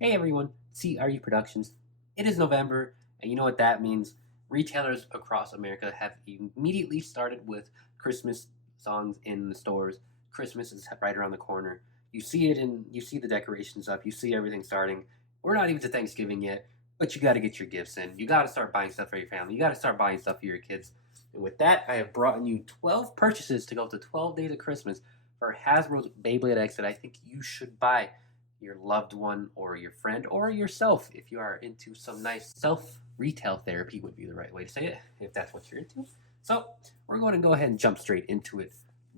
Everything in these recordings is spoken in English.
Hey everyone, CRU Productions. It is November, and you know what that means. Retailers across America have immediately started with Christmas songs in the stores. Christmas is right around the corner. You see it you see the decorations up, you see everything starting. We're not even to Thanksgiving yet, but you got to get your gifts in. You got to start buying stuff for your family. You got to start buying stuff for your kids. And with that, I have brought you 12 purchases to go to 12 days of Christmas for Hasbro's Beyblade X that I think you should buy your loved one or your friend or yourself if you are into some nice self retail therapy would be the right way to say it if that's what you're into. So we're going to go ahead and jump straight into it.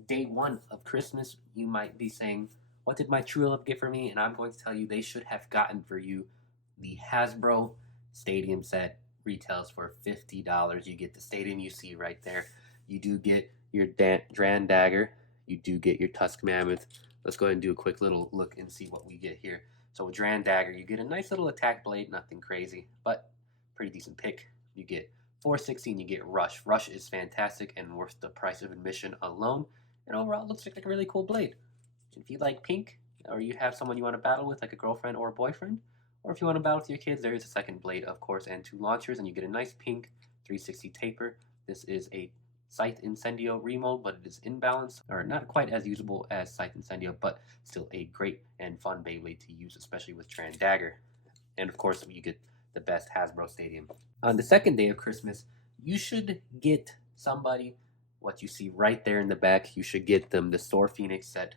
Day one of Christmas, you might be saying, what did my true love get for me? And I'm going to tell you they should have gotten for you the Hasbro Stadium set. Retails for $50. You get the stadium you see right there. You do get your Dran Dagger. You do get your Tusk Mammoth. Let's go ahead and do a quick little look and see what we get here. So with Dran Dagger, you get a nice little attack blade, nothing crazy, but pretty decent pick. You get 460 and you get Rush. Rush is fantastic and worth the price of admission alone. And overall, it looks like a really cool blade. If you like pink, or you have someone you want to battle with, like a girlfriend or a boyfriend, or if you want to battle with your kids, there is a second blade, of course, and two launchers, and you get a nice pink 360 taper. This is a Scythe Incendio remold, but it is imbalanced, or not quite as usable as Scythe Incendio, but still a great and fun Beyblade to use, especially with Dran Dagger. And of course, you get the best Hasbro Stadium. On the second day of Christmas, you should get somebody what you see right there in the back. You should get them the Soar Phoenix set.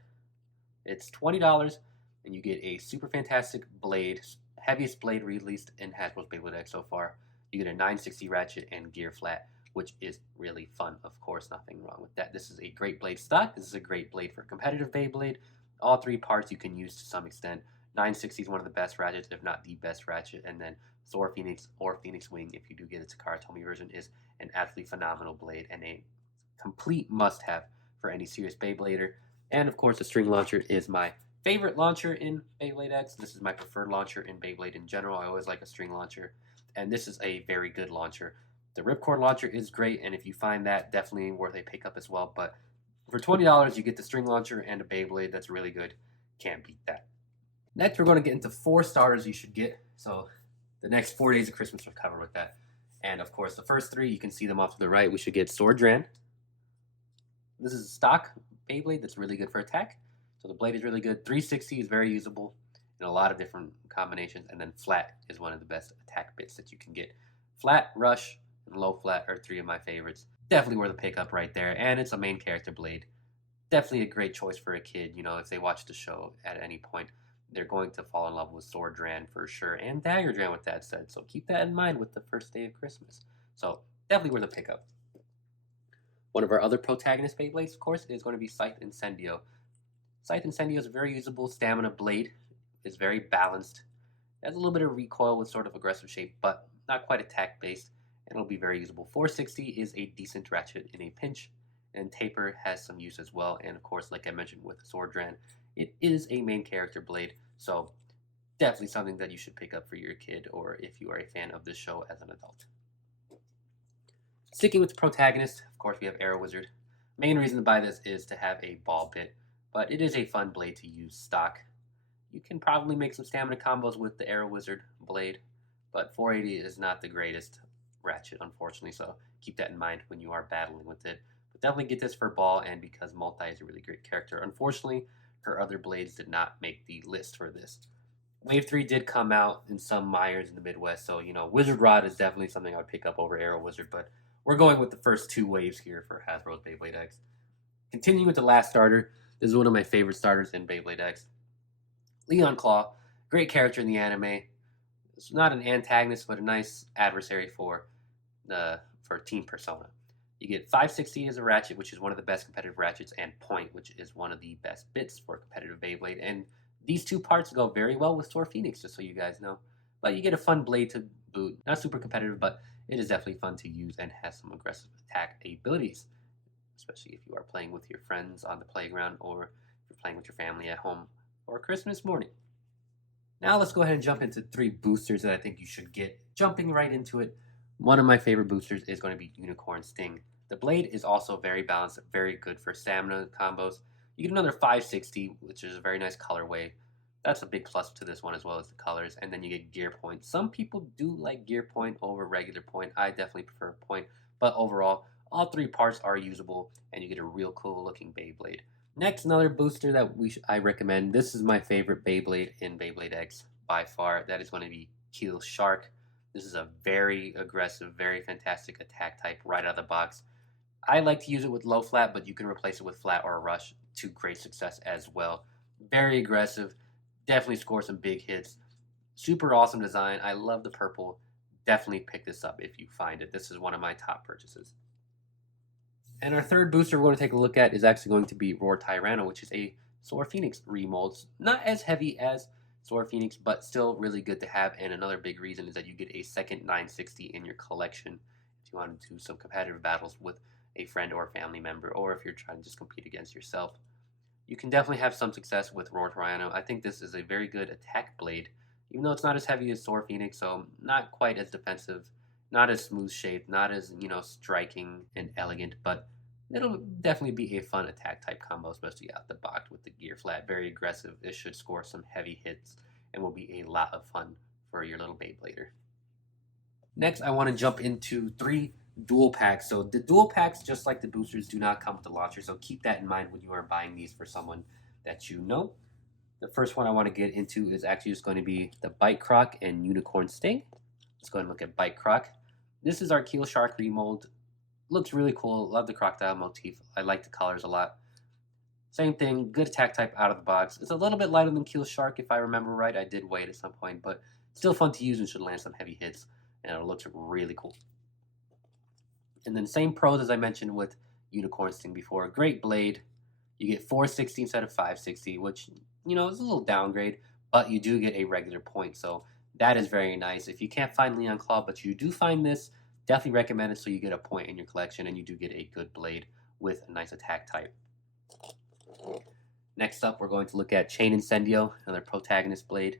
It's $20, and you get a super fantastic blade, heaviest blade released in Hasbro's Beyblade X so far. You get a 960 ratchet and gear flat, which is really fun. Of course, nothing wrong with that. This is a great blade stock. This is a great blade for competitive Beyblade. All three parts you can use to some extent. 960 is one of the best ratchets, if not the best ratchet. And then Soar Phoenix or Phoenix Wing, if you do get its Takara Tomy version, is an absolutely phenomenal blade and a complete must-have for any serious Beyblader. And of course, the string launcher is my favorite launcher in Beyblade X. This is my preferred launcher in Beyblade in general. I always like a string launcher, and this is a very good launcher. The ripcord launcher is great, and if you find that, definitely worth a pickup as well. But for $20, you get the string launcher and a Beyblade that's really good. Can't beat that. Next, we're going to get into 4 starters you should get. So the next 4 days of Christmas are covered with that. And of course, the first 3, you can see them off to the right. We should get Sword Dran. This is a stock Beyblade that's really good for attack. So the blade is really good. 360 is very usable in a lot of different combinations. And then flat is one of the best attack bits that you can get. Flat, rush, and low flat are 3 of my favorites. Definitely worth a pickup right there. And it's a main character blade. Definitely a great choice for a kid. You know, if they watch the show at any point, they're going to fall in love with Sword Dran for sure. And Dagger Dran with that said. So keep that in mind with the first day of Christmas. So definitely worth a pickup. One of our other protagonist Beyblades, of course, is going to be Scythe Incendio. Scythe Incendio is a very usable stamina blade. It's very balanced. It has a little bit of recoil with sort of aggressive shape, but not quite attack based, and it'll be very usable. 460 is a decent ratchet in a pinch, and taper has some use as well. And of course, like I mentioned with Sword Dran, it is a main character blade, so definitely something that you should pick up for your kid or if you are a fan of this show as an adult. Sticking with the protagonist, of course, we have Arrow Wizard. Main reason to buy this is to have a ball bit, but it is a fun blade to use stock. You can probably make some stamina combos with the Arrow Wizard blade, but 480 is not the greatest ratchet, unfortunately, so keep that in mind when you are battling with it. But definitely get this for ball, and because Multi is a really great character. Unfortunately, her other blades did not make the list for this. Wave 3 did come out in some Myers in the Midwest, so, you know, Wizard Rod is definitely something I would pick up over Arrow Wizard, but we're going with the first 2 waves here for Hasbro's Beyblade X. Continuing with the last starter, this is one of my favorite starters in Beyblade X. Leon Claw, great character in the anime. It's not an antagonist, but a nice adversary for Team Persona. You get 560 as a ratchet, which is one of the best competitive ratchets, and Point, which is one of the best bits for competitive Beyblade. And these 2 parts go very well with Soar Phoenix, just so you guys know. But you get a fun blade to boot. Not super competitive, but it is definitely fun to use and has some aggressive attack abilities, especially if you are playing with your friends on the playground or if you're playing with your family at home or Christmas morning. Now let's go ahead and jump into 3 boosters that I think you should get. Jumping right into it, one of my favorite boosters is going to be Unicorn Sting. The blade is also very balanced, very good for stamina combos. You get another 560, which is a very nice colorway. That's a big plus to this one as well as the colors. And then you get gear point. Some people do like gear point over regular point. I definitely prefer point. But overall, all three parts are usable and you get a real cool looking Beyblade. Next, another booster that I recommend. This is my favorite Beyblade in Beyblade X by far. That is going to be Keel Shark. This is a very aggressive, very fantastic attack type right out of the box. I like to use it with low flat, but you can replace it with flat or a rush to great success as well. Very aggressive, definitely score some big hits. Super awesome design. I love the purple. Definitely pick this up if you find it. This is one of my top purchases. And our third booster we're going to take a look at is actually going to be Roar Tyranno, which is a Soar Phoenix remold. Not as heavy as Soar Phoenix, but still really good to have. And another big reason is that you get a second 960 in your collection if you want to do some competitive battles with a friend or family member, or if you're trying to just compete against yourself. You can definitely have some success with Roar Tyranno. I think this is a very good attack blade, even though it's not as heavy as Soar Phoenix, so not quite as defensive, not as smooth shaped, not as, striking and elegant, but it'll definitely be a fun attack type combo, especially out the box with the gear flat. Very aggressive. It should score some heavy hits and will be a lot of fun for your little Beyblader. Next, I want to jump into 3 dual packs. So the dual packs, just like the boosters, do not come with the launcher. So keep that in mind when you are buying these for someone that you know. The first one I want to get into is actually just going to be the Bite Croc and Unicorn Sting. Let's go ahead and look at Bite Croc. This is our Keel Shark remold. Looks really cool. Love the crocodile motif. I like the colors a lot. Same thing, good attack type out of the box. It's a little bit lighter than Keel Shark if I remember right. I did weigh it at some point, but still fun to use and should land some heavy hits. And it looks really cool. And then same pros as I mentioned with Unicorn Sting before. Great blade. You get 460 instead of 560, which, is a little downgrade, but you do get a regular point. So that is very nice. If you can't find Leon Claw, but you do find this, definitely recommend it so you get a point in your collection and you do get a good blade with a nice attack type. Next up, we're going to look at Chain Incendio, another protagonist blade.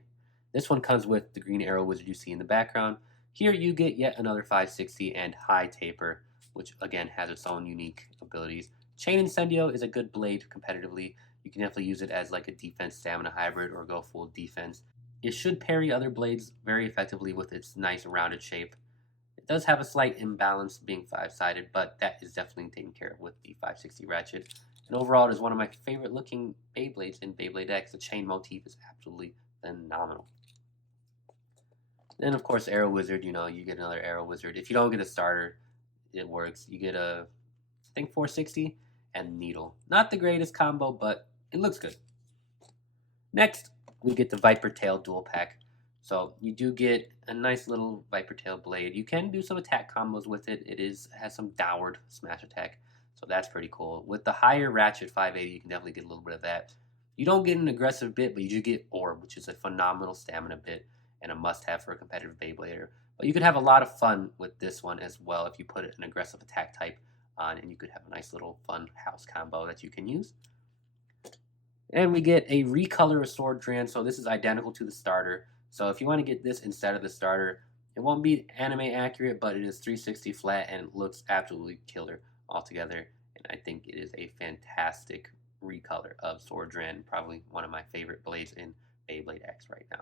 This one comes with the green arrow wizard you see in the background. Here you get yet another 560 and high taper, which again has its own unique abilities. Chain Incendio is a good blade competitively. You can definitely use it as like a defense stamina hybrid or go full defense. It should parry other blades very effectively with its nice rounded shape. It does have a slight imbalance being 5-sided, but that is definitely taken care of with the 560 ratchet. And overall, it is one of my favorite looking Beyblades in Beyblade X. The chain motif is absolutely phenomenal. Then, of course, Arrow Wizard, you get another Arrow Wizard. If you don't get a starter, it works. You get I think 460 and Needle. Not the greatest combo, but it looks good. Next, we get the Viper Tail Dual Pack. So you do get a nice little Viper Tail blade. You can do some attack combos with it. It has some downward smash attack, so that's pretty cool. With the higher ratchet 580, you can definitely get a little bit of that. You don't get an aggressive bit, but you do get Orb, which is a phenomenal stamina bit and a must-have for a competitive Beyblader. But you could have a lot of fun with this one as well if you put an aggressive attack type on, and you could have a nice little fun house combo that you can use. And we get a recolor of Sword Dran, so this is identical to the starter. So if you want to get this instead of the starter, it won't be anime accurate, but it is 360 flat and it looks absolutely killer altogether. And I think it is a fantastic recolor of Sword Dran, probably one of my favorite blades in Beyblade X right now.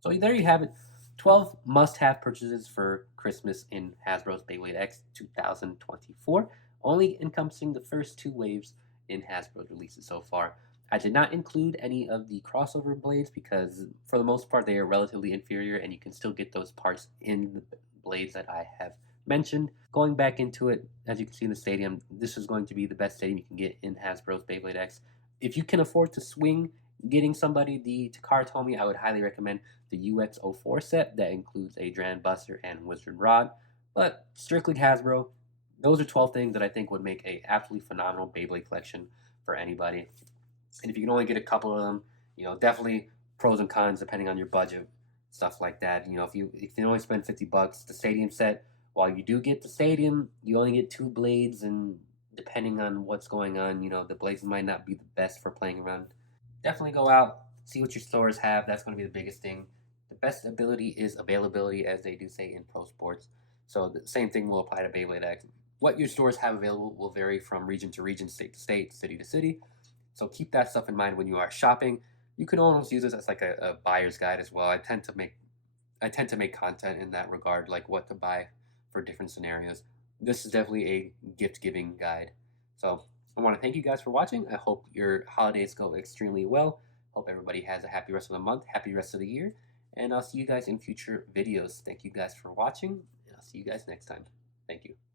So there you have it. 12 must-have purchases for Christmas in Hasbro's Beyblade X 2024, only encompassing the first 2 waves in Hasbro's releases so far. I did not include any of the crossover blades because for the most part they are relatively inferior and you can still get those parts in the blades that I have mentioned. Going back into it, as you can see in the stadium, this is going to be the best stadium you can get in Hasbro's Beyblade X. If you can afford to swing getting somebody the Takara Tomy, I would highly recommend the UX04 set that includes a Dran Buster and Wizard Rod. But strictly Hasbro, those are 12 things that I think would make a absolutely phenomenal Beyblade collection for anybody. And if you can only get a couple of them, definitely pros and cons depending on your budget, stuff like that. If you only spend $50, the stadium set, while you do get the stadium, you only get 2 blades, and depending on what's going on, the blades might not be the best for playing around. Definitely go out, see what your stores have. That's going to be the biggest thing. The best ability is availability, as they do say in pro sports. So the same thing will apply to Beyblade X. What your stores have available will vary from region to region, state to state, city to city. So keep that stuff in mind when you are shopping. You can almost use this as like a buyer's guide as well. I tend to make content in that regard, like what to buy for different scenarios. This is definitely a gift giving guide. So I want to thank you guys for watching. I hope your holidays go extremely well. Hope everybody has a happy rest of the month, happy rest of the year, and I'll see you guys in future videos. Thank you guys for watching, and I'll see you guys next time. Thank you.